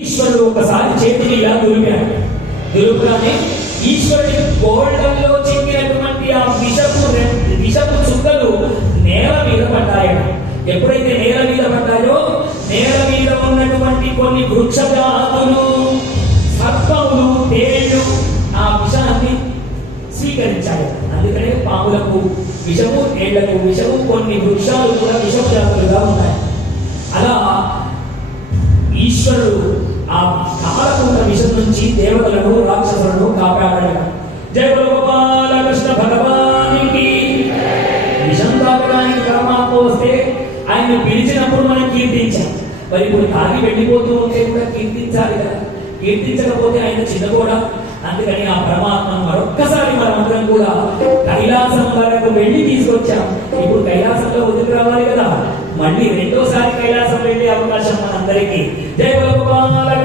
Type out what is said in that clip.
ఈశ్వరుడు ఒకసారి చేతిని ఇలా దులిపాడు. దులుపుగానే ఈశ్వరుడి గోల్డంలో చెక్కినటువంటి ఆ విషపు చుక్కలు నేల మీద పడ్డాయట. ఎప్పుడైతే నేల మీద పడ్డాయో నేల మీద ఉన్నటువంటి కొన్ని వృక్ష జాతులు, సర్పములు, తేళ్లు ఆ విషాన్ని స్వీకరించాయి. అందుకనే పాములకు విషము, తేళ్లకు విషము, కొన్ని వృక్షాలు కూడా విషపు జాతులుగా ఉన్నాయి. అలా ఈశ్వరుడు ఆ కాలకుండ విషం నుంచి దేవతలను, రాక్షసులను కాపాడాడు. జయ గోపాలకృష్ణ భగవానికి. విషం తాగడానికి పరమాత్మ వస్తే ఆయన పిలిచినప్పుడు మనం కీర్తించాం. మరి ఇప్పుడు తాగి వెళ్ళిపోతూ ఉంటే కూడా కీర్తించాలి కదా. కీర్తించకపోతే ఆయన చిన్నగోడా. అందుకని ఆ పరమాత్మను మరొక్కసారి మనమందరం కూడా కైలాసం వరకు వెళ్ళి తీసుకొచ్చాం. ఇప్పుడు కైలాసంలో వదిలి రావాలి కదా. మళ్ళీ రెండోసారి కైలాసం వెళ్ళే అవకాశం మనందరికీ. జయ గోపాల